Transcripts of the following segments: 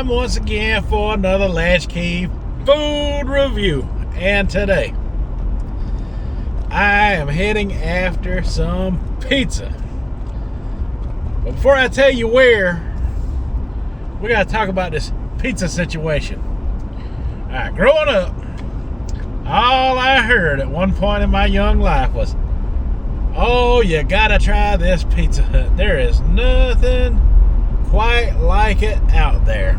time once again for another Latchkey food review. And today, I am heading after some pizza. But before I tell you where, we got to talk about this pizza situation. Alright, growing up, all I heard at one point in my young life was, oh, you gotta try this Pizza Hut. There is nothing quite like it out there.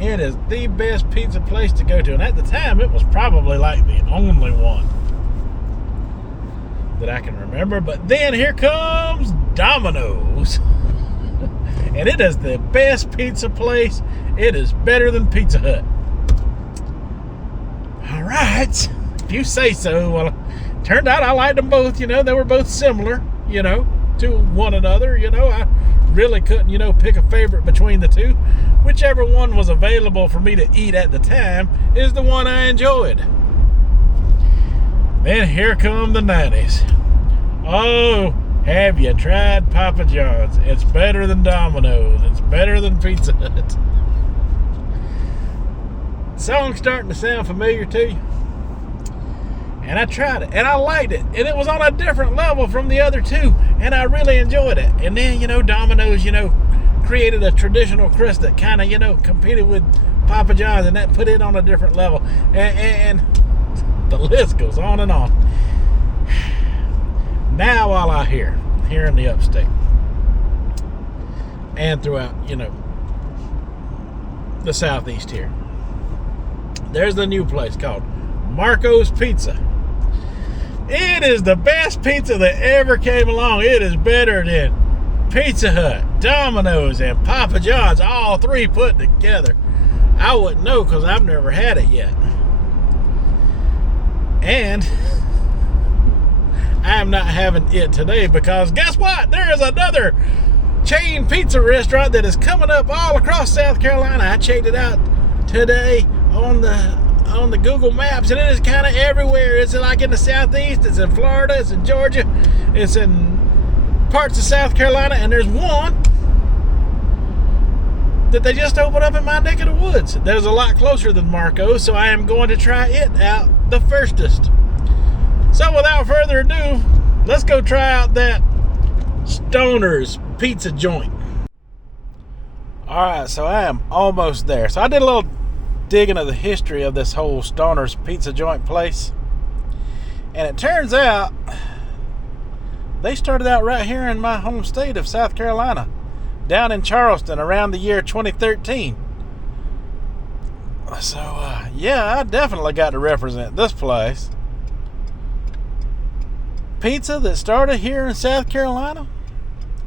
It is the best pizza place to go to. And at the time, it was probably like the only one that I can remember. But then here comes Domino's. And it is the best pizza place. It is better than Pizza Hut. All right, if you say so. Well, turned out I liked them both. They were both similar, to one another. I really couldn't, pick a favorite between the two. Whichever one was available for me to eat at the time is the one I enjoyed. Then here come the 90s. Oh, have you tried Papa John's? It's better than Domino's. It's better than Pizza Hut. Song's starting to sound familiar to you. And I tried it, and I liked it, and it was on a different level from the other two, and I really enjoyed it. And then, Domino's, created a traditional crust that kind of, competed with Papa John's, and that put it on a different level. And the list goes on and on. Now all I hear, here in the upstate, and throughout, the southeast here, there's the new place called Marco's Pizza. It is the best pizza that ever came along. It is better than Pizza Hut, Domino's, and Papa John's, all three put together. I wouldn't know because I've never had it yet. And I am not having it today because guess what? There is another chain pizza restaurant that is coming up all across South Carolina. I checked it out today on the Google Maps, and it is kind of everywhere. It's like in the southeast, it's in Florida, it's in Georgia, it's in parts of South Carolina, and there's one that they just opened up in my neck of the woods. That is a lot closer than Marco's, so I am going to try it out the firstest. So without further ado, let's go try out that Stoner's Pizza Joint. Alright, so I am almost there. So I did a little digging of the history of this whole Stoner's Pizza Joint place, and it turns out they started out right here in my home state of South Carolina, down in Charleston around the year 2013. So yeah, I definitely got to represent this place. Pizza that started here in South Carolina,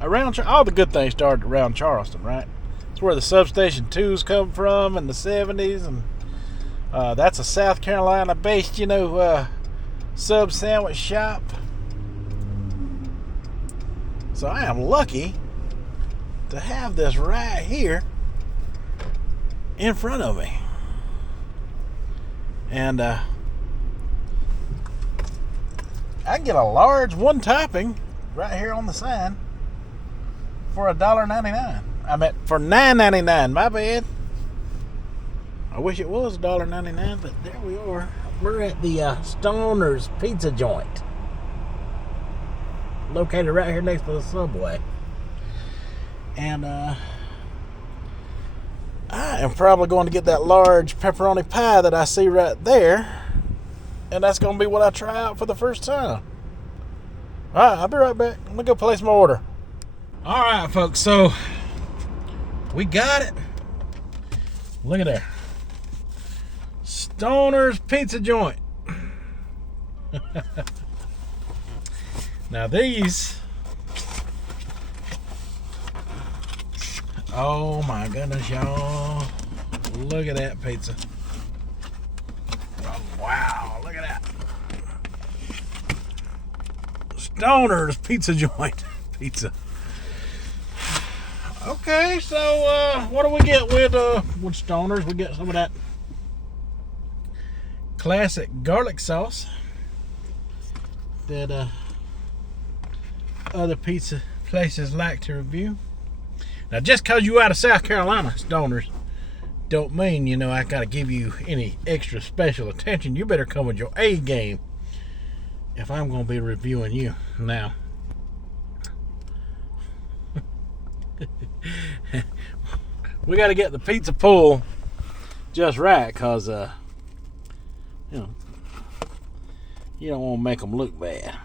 around all the good things started around Charleston, right? Where the Substation 2s come from in the 70s, and that's a South Carolina based sub sandwich shop. So I am lucky to have this right here in front of me, and I can get a large one topping right here on the sign for $1.99. I meant for $9.99. My bad. I wish it was $1.99, but there we are. We're at the Stoner's Pizza Joint, located right here next to the Subway. And I am probably going to get that large pepperoni pie that I see right there, and that's going to be what I try out for the first time. All right, I'll be right back. I'm going to go place my order. All right, folks, so we got it. Look at there. Stoner's Pizza Joint. Now these, oh my goodness, y'all. Look at that pizza. Oh, wow, look at that. Stoner's Pizza Joint pizza. Okay, so what do we get with Stoner's? We get some of that classic garlic sauce that other pizza places like to review. Now, just because you out of South Carolina, Stoner's, don't mean, you know, I gotta give you any extra special attention. You better come with your A game if I'm gonna be reviewing you. Now, we gotta get the pizza pull just right, cause you know, you don't want to make them look bad.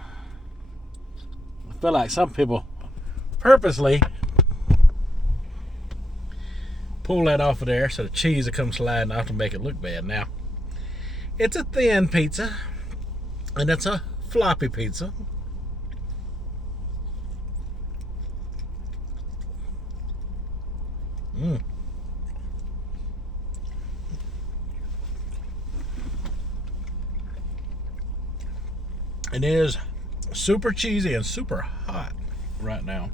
I feel like some people purposely pull that off of there so the cheese will come sliding off to make it look bad. Now, it's a thin pizza, and it's a floppy pizza. It is super cheesy and super hot right now.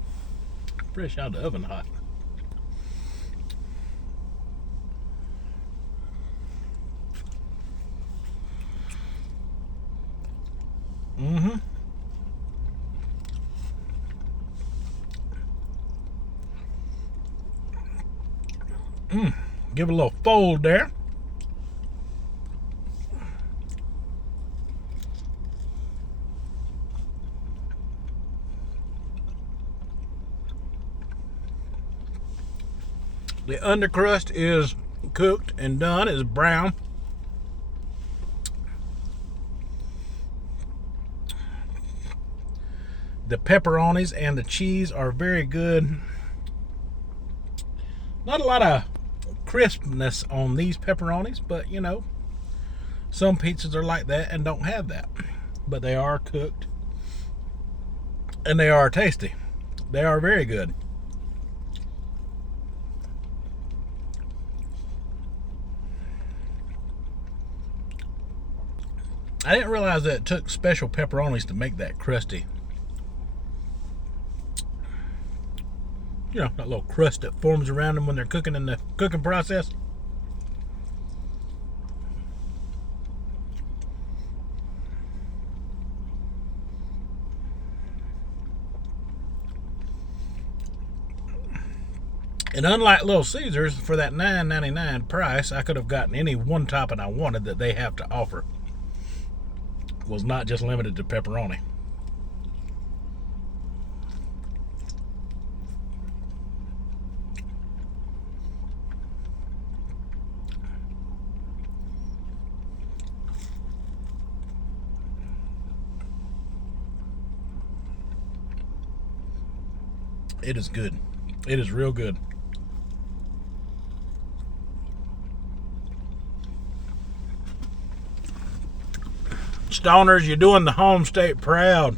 Fresh out of the oven hot. Give it a little fold there. The undercrust is cooked and done. It's brown. The pepperonis and the cheese are very good. Not a lot of crispness on these pepperonis, but you know, some pizzas are like that and don't have that. But they are cooked and they are tasty. They are very good. I didn't realize that it took special pepperonis to make that crusty. You know, that little crust that forms around them when they're cooking in the cooking process. And unlike Little Caesars, for that $9.99 price, I could have gotten any one topping I wanted that they have to offer. It was not just limited to pepperoni. It is good. It is real good. Stoners, you're doing the home state proud.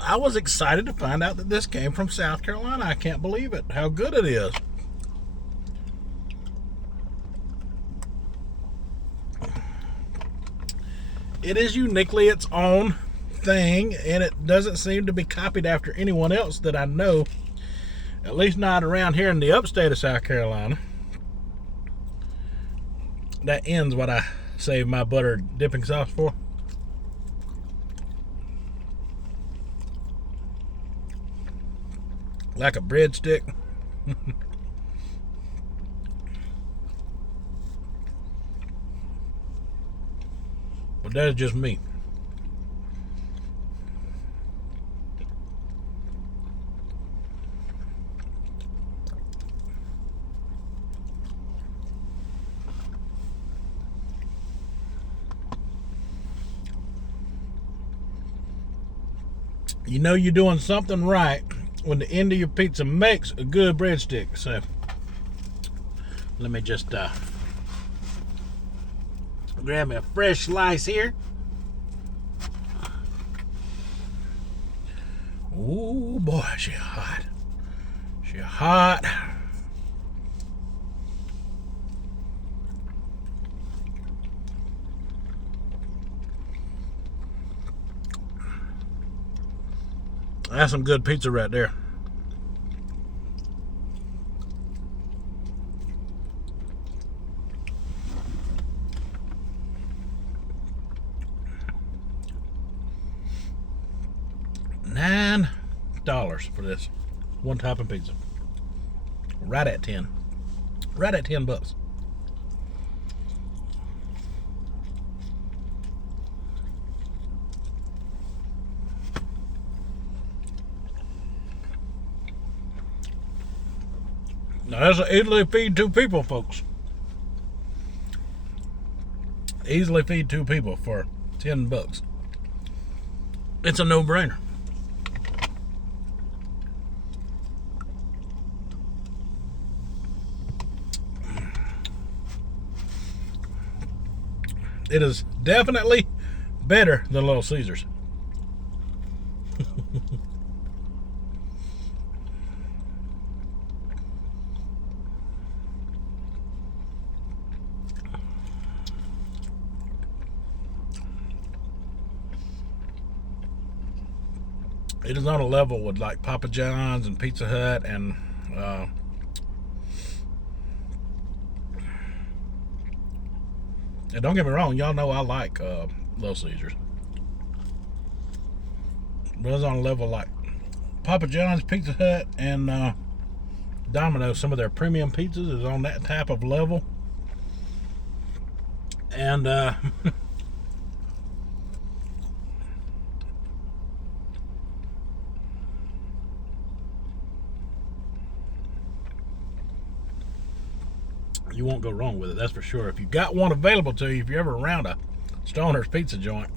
I was excited to find out that this came from South Carolina. I can't believe it, how good it is. It is uniquely its own thing, and it doesn't seem to be copied after anyone else that I know, at least not around here in the upstate of South Carolina. That ends what I save my butter dipping sauce for. Like a breadstick. But that is just me. You know you're doing something right when the end of your pizza makes a good breadstick. So let me just grab me a fresh slice here. Oh boy, she's hot. She's hot. That's some good pizza right there. $9 for this one topping pizza. Right at 10. Right at $10. Now that's an easily feed 2 people, folks. Easily feed 2 people for $10. It's a no-brainer. It is definitely better than Little Caesars. It is on a level with like Papa John's and Pizza Hut and don't get me wrong, y'all know I like Little Caesars. But it's on a level like Papa John's, Pizza Hut, and Domino's. Some of their premium pizzas is on that type of level. And you won't go wrong with it, that's for sure. If you got one available to you, if you're ever around a Stoner's pizza joint,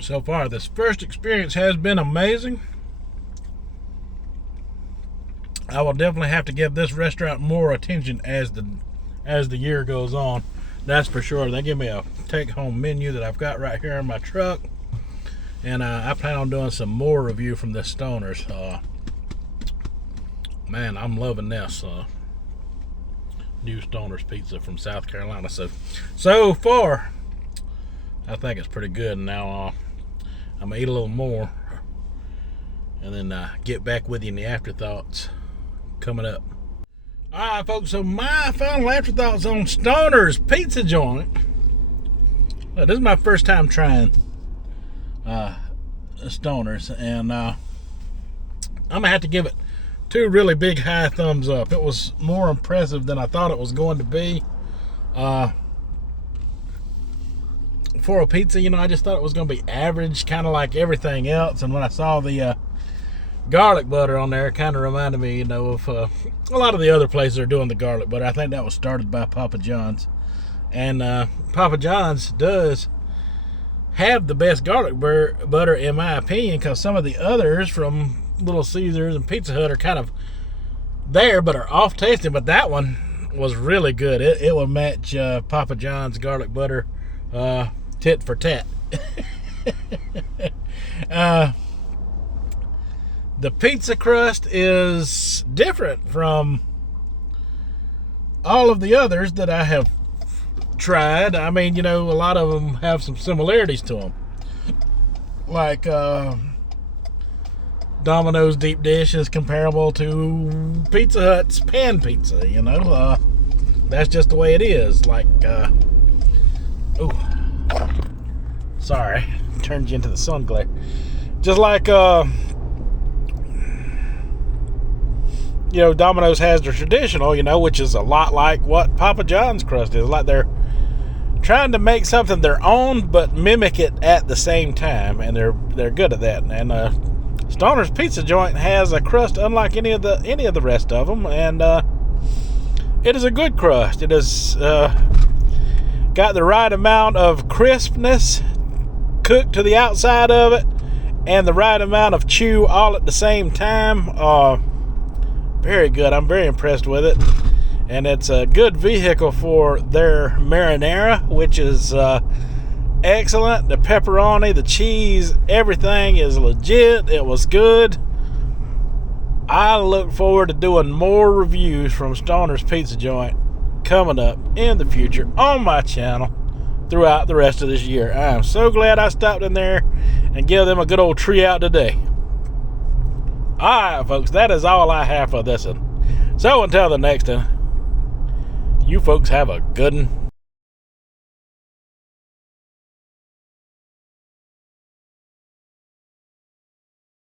so far this first experience has been amazing. I will definitely have to give this restaurant more attention as the year goes on. That's for sure. They give me a take-home menu that I've got right here in my truck, and I plan on doing some more review from this Stoner's. Man, I'm loving this new Stoner's pizza from South Carolina. So far, I think it's pretty good. Now I'm gonna eat a little more, and then get back with you in the afterthoughts coming up. Alright, folks, so my final afterthoughts on Stoner's pizza joint. This is my first time trying Stoner's, and I'm gonna have to give it 2 really big high thumbs up. It was more impressive than I thought it was going to be. For a pizza, I just thought it was going to be average, kind of like everything else. And when I saw the garlic butter on there, it kind of reminded me, of a lot of the other places are doing the garlic butter. I think that was started by Papa John's. And Papa John's does have the best garlic butter, in my opinion, because some of the others from Little Caesars and Pizza Hut are kind of there, but are off-tasting. But that one was really good. It would match Papa John's garlic butter tit for tat. The pizza crust is different from all of the others that I have tried. I mean, a lot of them have some similarities to them. Like Domino's deep dish is comparable to Pizza Hut's pan pizza, That's just the way it is. Like, sorry, turned you into the sun glare. Just like, Domino's has their traditional, which is a lot like what Papa John's crust is. Like they're trying to make something their own, but mimic it at the same time, and they're good at that. And Stoner's Pizza Joint has a crust unlike any of the rest of them, and it is a good crust. It is got the right amount of crispness cooked to the outside of it, and the right amount of chew all at the same time. Very good. I'm very impressed with it. And it's a good vehicle for their marinara, which is excellent. The pepperoni, the cheese, everything is legit. It was good. I look forward to doing more reviews from Stoner's Pizza Joint coming up in the future on my channel throughout the rest of this year. I am so glad I stopped in there and gave them a good old tree out today. Alright, folks, that is all I have for this one. So until the next one, You folks have a good one.